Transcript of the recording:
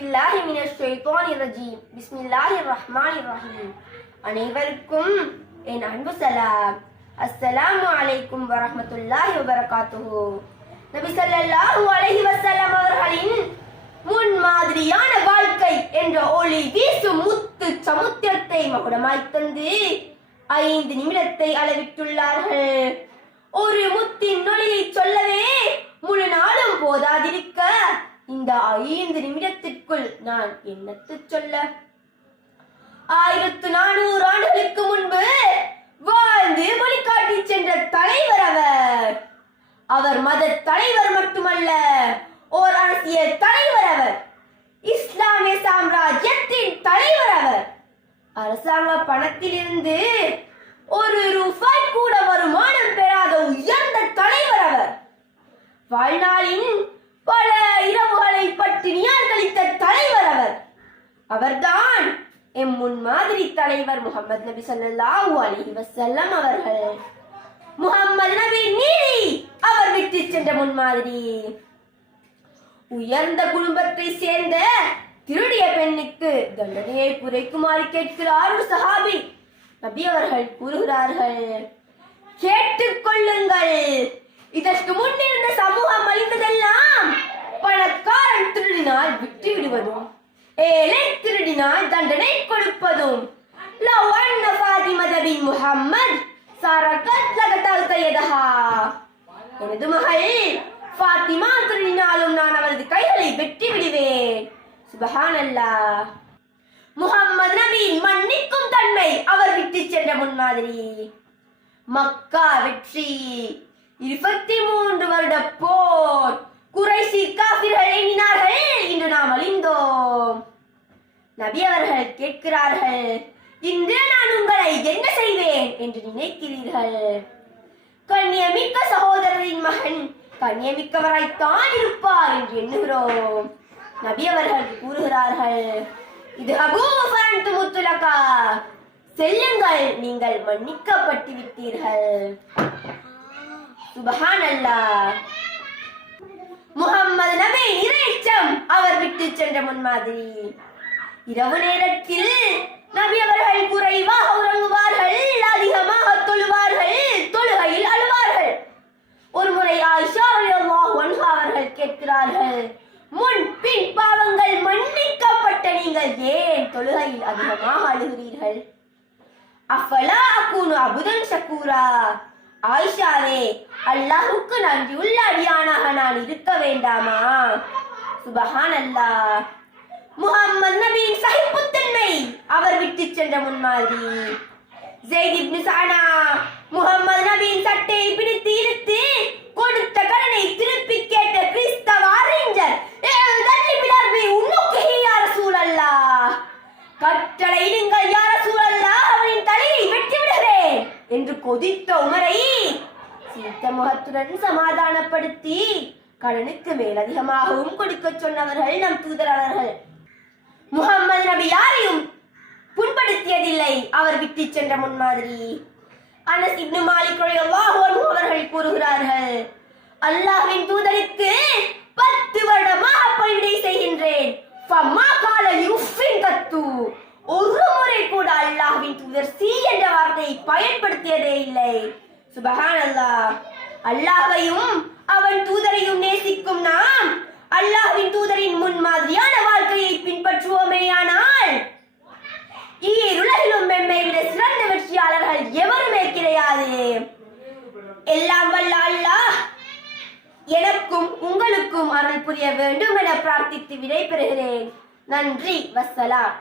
பில்லாஹி மினஷ் ஷைத்தானிர் ரஜீம். பிஸ்மில்லாஹிர் ரஹ்மானிர் ரஹீம். அனைவருக்கும் என் அன்பு சலாம். அஸ்ஸலாமு அலைக்கும் வரஹ்மத்துல்லாஹி வபரகாத்துஹு. நபி ஸல்லல்லாஹு அலைஹி வஸல்லம் அவர்களின் முன்மாதிரியான வாழ்க்கை என்ற ஒளி வீசும் முத்து சமுத்திரத்தை மகுடமாய் தந்து 5 நிமிடத்தை அளவிட்டுள்ளார்கள். ஒரு முத்தின் நொழியை சொல்லவே முழு நாளும் போதாதிருக்க இந்த 5 நிமிடத்திற்குள் நான் என்னத்து சொல்ல? 1400 ஆண்டுகளுக்கு முன்பு வாழ்ந்து வழிகாட்டி சென்ற தலைவர் அவர் மத தலைவர் மட்டுமல்ல, ஓர் அரசியல் தலைவர் அவர். இஸ்லாமிய சாம்ராஜ்யத்தின் தலைவர் அவர். அரசாங்க பணத்திலிருந்து 1 ரூபாய் கூட வருமானம் பெறாத உயர்ந்த தலைவர் அவர். வாழ்நாளின் பல இரவுகளை பட்டினியால் கழித்த தலைவர் அவர். அவர்தான் எம் முன்மாதிரி தலைவர் முஹம்மது நபி ஸல்லல்லாஹு அலைஹி வஸல்லம் அவர்கள். முஹம்மது நபி நீதி அவர் விட்டு சென்ற முன்மாதிரி. உயர்ந்த குடும்பத்தை சேர்ந்த திருடிய பெண்ணுக்கு தண்டனையை குறைக்குமாறு கேட்கிறார் ஒரு சஹாபி. நபி அவர்கள் கூறுகிறார்கள், கேட்டுக்கொள்ளுங்கள், இதற்கு முன்னிருந்த சமூகம் அழிந்ததெல்லாம் பணக்காரன் திருடினால் விட்டு விடுவதும், ஏழை திருடினால் தண்டனை கொடுப்பதும். லவ் அன்ன ஃபாத்திமத பின் முஹம்மத் சரகத் லகதல்த யதஹா. எனது மகள் ஃபாத்திமா திருடினாலும் நான் அவரது கைகளை வெட்டி விடுவேன். சுப்ஹானல்லாஹ். முஹம்மது நபியின் மன்னிக்கும் தன்மை அவர் விட்டு சென்ற முன்மாதிரி. மக்கா வெற்றி, 23 வருட போர். குறைஷி காஃபிர்கள் எண்ணினார்கள், இன்று நாம் அழிந்தோம். நபி அவர்கள் கேட்கிறார்கள், இன்று நான் உங்களை என்ன செய்வேன் என்று நினைக்கிறீர்கள்? கண்ணியமிக்க சகோதரரின் மகன் கண்ணியமிக்கவராய்த்தான் இருப்பார் என்று எண்ணுகிறோம். நபி அவர்கள் கூறுகிறார்கள், இது அபூஃபரன்து முத்துலகா, செல்லுங்கள், நீங்கள் மன்னிக்கப்பட்டு விட்டீர்கள். சுப்ஹானல்லாஹ். முஹம்மது நபி இறைச்சம் அவர் விட்டு சென்ற முன்மாதிரி. இரவு நேரத்தில் நபி அவர்கள் குறைவாக உறங்குவார்கள், அதிகமாக தொழுவார்கள், தொழுகையில் அழுவார்கள். ஒருமுறை ஆயிஷா ரலியல்லாஹு அன்ஹா அவர்கள் கேட்கிறார்கள், முன் பின் பாவங்கள் மன்னிக்கப்பட்ட நீங்கள் ஏன் தொழுகையில் அதிகமாக அழுகிறீர்கள்? அஃபலா அகூனு அபுதன் ஷகூரா. ஆயிஷாவே, அல்லாஹ்வுக்கு நன்றி உள்ள அடியானாக நான் இருக்க வேண்டாமா? சுப்ஹானல்லாஹ். முஹம்மது நபியின் சகிப்புத்தன்மை அவர் விட்டு சென்ற முன்மாதிரி. ஸைத் இப்னு ஸஅனா முஹம்மது நபியின் சட்டையை பிடித்து இழுத்து கொடுத்த கடனை திருப்பி கேட்ட கிறிஸ்தவ அறிஞர், கட்டளையிடுங்கள் யா ரசூலல்லாஹ், அவரின் தலையை வெட்டி விடுகிறேன் என்று கொதித்த உமரை சிரித்த முகத்துடன் சமாதானப்படுத்தி கடனுக்கு மேல் அதிகமாகவும் கொடுக்க சொன்னவர்கள் நம் தூதரவர்கள். முஹம்மது நபி யாரையும் புண்படுத்தியதில்லை, அவர் விட்டு சென்ற முன்மாதிரி. அனஸ் இப்னு மாலிக் ரலியல்லாஹு அன்ஹு அவர்கள் கூறுகிறார்கள், அல்லாஹ்வின் தூதருக்கு 10 வருடமாக பணிவிடை செய்கின்றேன். ஃபமா கால யுஃபின் கத்து. ஒரு முறை கூட அல்லாஹ்வின் தூதர் சி என்ற வார்த்தையை பயன்படுத்தியதே இல்லை. சுப்ஹானல்லாஹ். அல்லாஹ்வையும் அவன் தூதரையும் நேசிக்கும் நாம் அல்லாஹ்வின் தூதரின் முன்மாதிரியான வாழ்க்கையை பின்பற்றுவோமேயானால் ஈருலகிலும் நம்மை விட சிறந்த வெற்றியாளர்கள் எவருமே கிடையாது. எல்லாம் வல்ல அல்லாஹ் எனக்கும் உங்களுக்கும் அருள் புரிய வேண்டும் என பிரார்த்தித்து விடை பெறுகிறேன். நன்றி, வஸ்ஸலாம்.